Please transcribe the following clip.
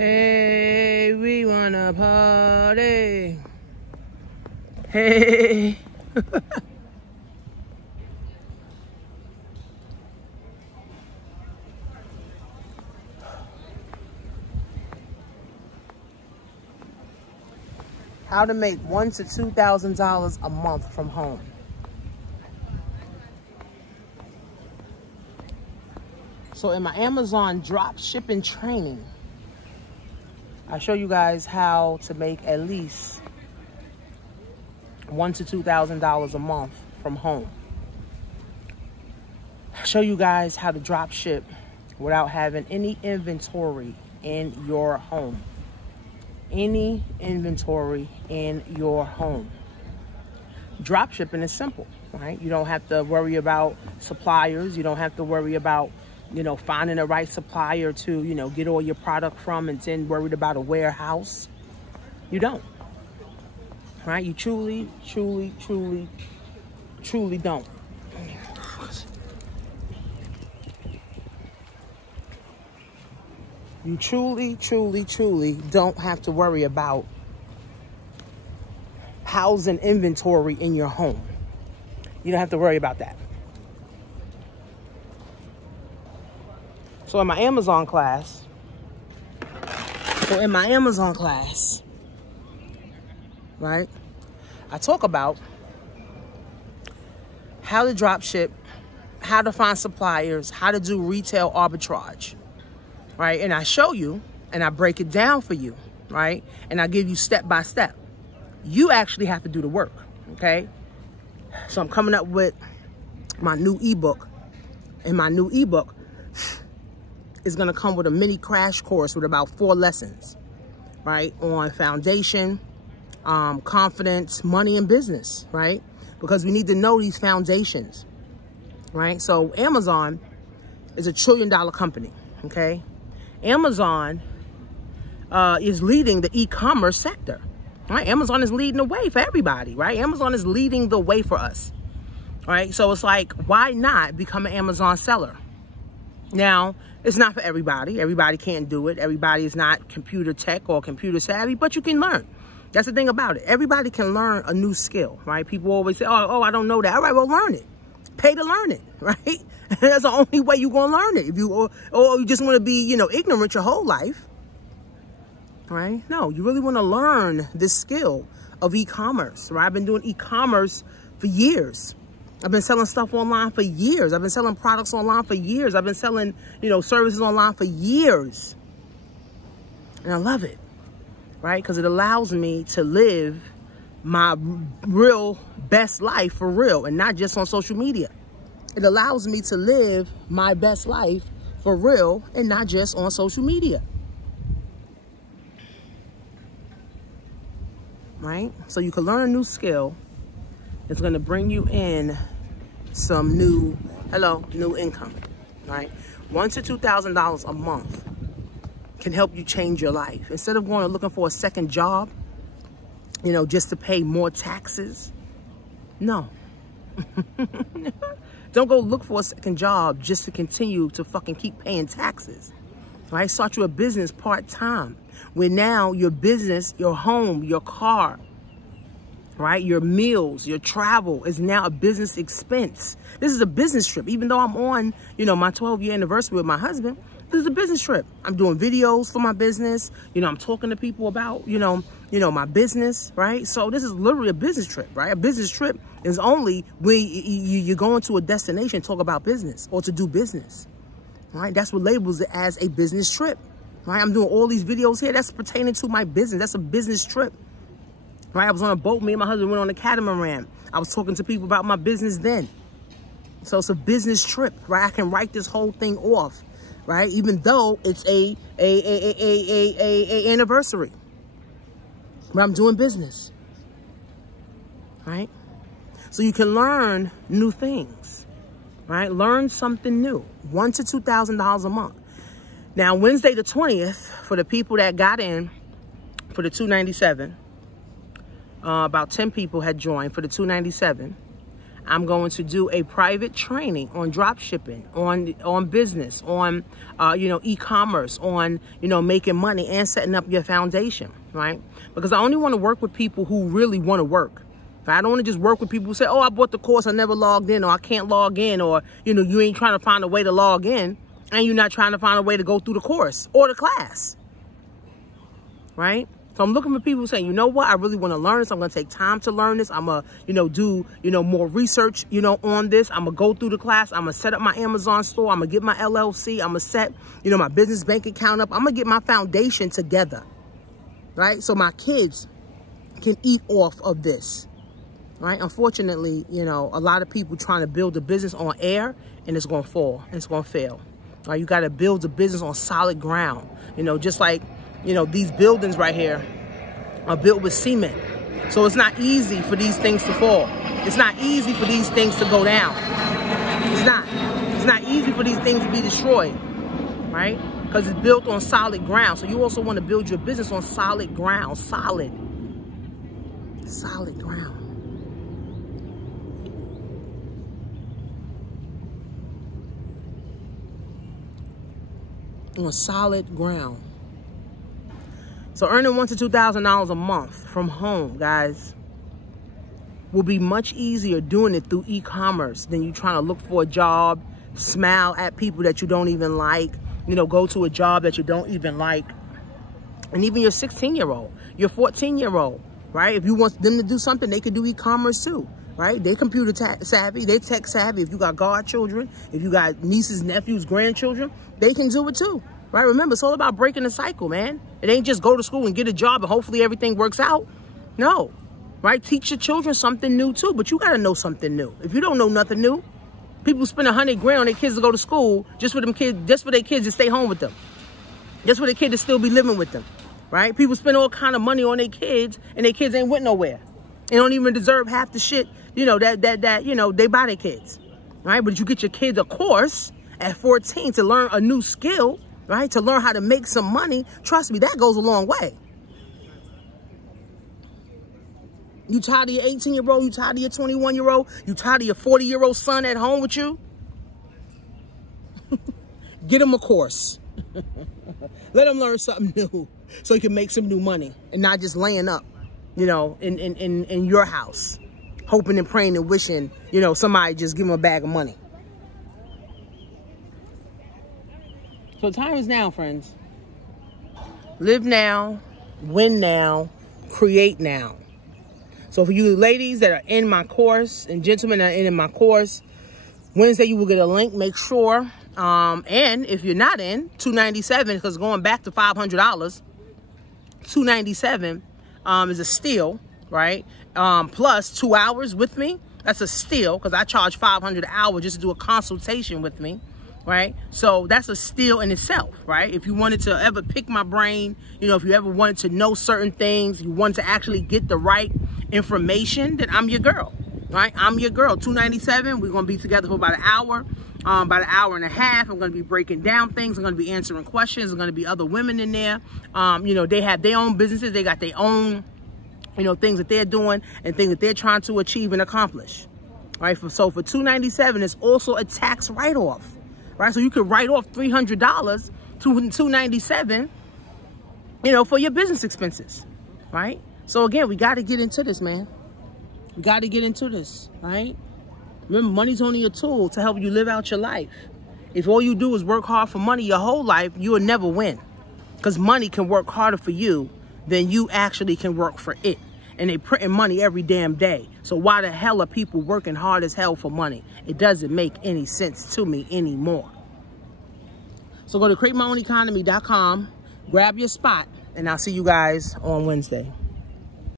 Hey, we wanna party. Hey. How to make $1,000 to $2,000 a month from home. So in my Amazon drop shipping training, I show you guys how to make at least $1,000 to $2,000 a month from home. I show you guys how to drop ship without having any inventory in your home. Any inventory in your home. Drop shipping is simple, right? You don't have to worry about suppliers. You don't have to worry about, finding the right supplier to, get all your product from, and then worried about a warehouse. You don't, right? You truly don't. You truly don't have to worry about housing inventory in your home. You don't have to worry about that. So in my Amazon class, right, I talk about how to drop ship, how to find suppliers, how to do retail arbitrage. Right, and I show you and I break it down for you, right? And I give you step by step. You actually have to do the work, okay? So I'm coming up with my new ebook, and my new ebook is gonna come with a mini crash course with about 4 lessons, right? On foundation, confidence, money, and business, right? Because we need to know these foundations, right? So Amazon is a $1 trillion company, okay? Amazon is leading the e-commerce sector, right? Amazon is leading the way for everybody, right? Amazon is leading the way for us, right? So it's like, why not become an Amazon seller? Now, it's not for everybody. Everybody can't do it. Everybody is not computer tech or computer savvy, but you can learn. That's the thing about it. Everybody can learn a new skill, right? People always say, oh, I don't know that. All right, well, learn it. Pay to learn it, right? That's the only way you're going to learn it. If you, or you just want to be, ignorant your whole life, right? No, you really want to learn this skill of e-commerce, right? I've been doing e-commerce for years. I've been selling stuff online for years. I've been selling products online for years. I've been selling, services online for years. And I love it, right? Because it allows me to live my real best life for real, and not just on social media. It allows me to live my best life for real and not just on social media. Right? So you can learn a new skill. It's going to bring you in some new income, right? $1,000 to $2,000 a month can help you change your life. Instead of going and looking for a second job, just to pay more taxes. No. Don't go look for a second job just to continue to fucking keep paying taxes, right? Start you a business part-time, where now your business, your home, your car, right? Your meals, your travel is now a business expense. This is a business trip. Even though I'm on, my 12-year anniversary with my husband, this is a business trip. I'm doing videos for my business. I'm talking to people about, my business, right? So this is literally a business trip, right? A business trip is only when you're going to a destination to talk about business or to do business, right? That's what labels it as a business trip, right? I'm doing all these videos here. That's pertaining to my business. That's a business trip, right? I was on a boat. Me and my husband went on a catamaran. I was talking to people about my business then. So it's a business trip, right? I can write this whole thing off, right? Even though it's a anniversary. But I'm doing business, right? So you can learn new things, right? Learn something new. $1,000 to $2,000 a month. Now, Wednesday the 20th, for the people that got in for the $297, about 10 people had joined for the $297. I'm going to do a private training on drop shipping, on business, on, e-commerce, on, making money and setting up your foundation, right? Because I only want to work with people who really want to work. I don't want to just work with people who say, oh, I bought the course, I never logged in, or I can't log in, or, you ain't trying to find a way to log in, and you're not trying to find a way to go through the course or the class, right? So I'm looking for people saying, you know what, I really want to learn this. I'm going to take time to learn this. I'm going to, do, more research, on this. I'm going to go through the class. I'm going to set up my Amazon store. I'm going to get my LLC. I'm going to set, my business bank account up. I'm going to get my foundation together, right? So my kids can eat off of this. Right? Unfortunately, a lot of people trying to build a business on air, and it's going to fall. It's going to fail. Right? You got to build a business on solid ground. Just like, these buildings right here are built with cement. So it's not easy for these things to fall. It's not easy for these things to go down. It's not. It's not easy for these things to be destroyed. Right? Because it's built on solid ground. So you also want to build your business on solid ground. Solid ground. On solid ground. So earning $1,000 to $2,000 a month from home, guys, will be much easier doing it through e-commerce than you trying to look for a job, smile at people that you don't even like, go to a job that you don't even like. And even your 16-year-old, your 14-year-old, right? If you want them to do something, they can do e-commerce too. Right? They computer savvy, they tech savvy. If you got godchildren, if you got nieces, nephews, grandchildren, they can do it too. Right? Remember, it's all about breaking the cycle, man. It ain't just go to school and get a job and hopefully everything works out. No. Right? Teach your children something new too, but you got to know something new. If you don't know nothing new, people spend $100 grand on their kids to go to school just for them kids, just for their kids to stay home with them. Just for their kids to still be living with them. Right? People spend all kind of money on their kids and their kids ain't went nowhere. They don't even deserve half the shit that they buy their kids, right? But if you get your kids a course at 14 to learn a new skill, right? To learn how to make some money, trust me, that goes a long way. You tired of your 18-year-old? You tired of your 21-year-old? You tired of your 40-year-old son at home with you? Get him a course. Let him learn something new so he can make some new money and not just laying up, in your house, hoping and praying and wishing, somebody just give him a bag of money. So time is now, friends. Live now, win now, create now. So for you ladies that are in my course and gentlemen that are in my course, Wednesday you will get a link. Make sure. And if you're not in, $297, because going back to $500, $297 is a steal, right? Plus 2 hours with me. That's a steal because I charge $500 an hour just to do a consultation with me, right? So that's a steal in itself, right? If you wanted to ever pick my brain, if you ever wanted to know certain things, you wanted to actually get the right information, then I'm your girl, right? I'm your girl. $297. We're going to be together for about an hour. About an hour and a half. I'm going to be breaking down things. I'm going to be answering questions. There's going to be other women in there. They have their own businesses. They got their own, things that they're doing and things that they're trying to achieve and accomplish. Right? So for $297, it's also a tax write-off. Right? So you could write off $300 to $297, for your business expenses. Right? So again, we got to get into this, man. We got to get into this, right? Remember, money's only a tool to help you live out your life. If all you do is work hard for money your whole life, you will never win. Because money can work harder for you than you actually can work for it. And they printing money every damn day. So why the hell are people working hard as hell for money? It doesn't make any sense to me anymore. So go to createmyown.economy.com, grab your spot, and I'll see you guys on Wednesday.